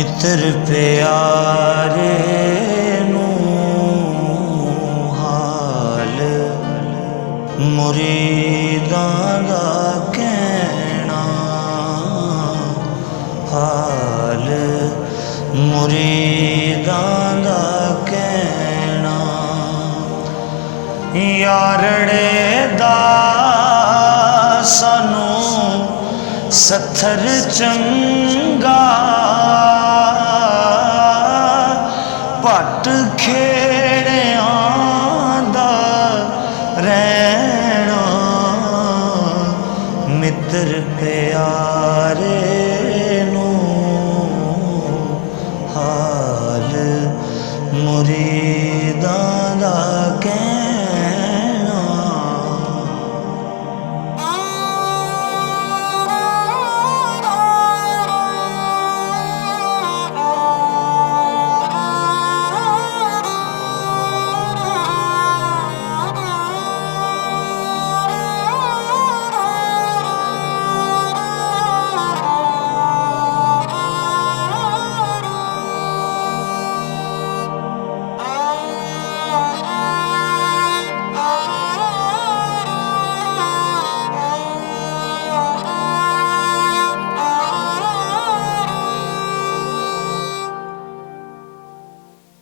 मित्र प्यारे नू हाल मुरीदां दा कहना, हाल मुरीदां दा कहना। यारड़े दा सानू सत्थर चंगा, भट खेड़ियां दा रहना। मित्र प्यार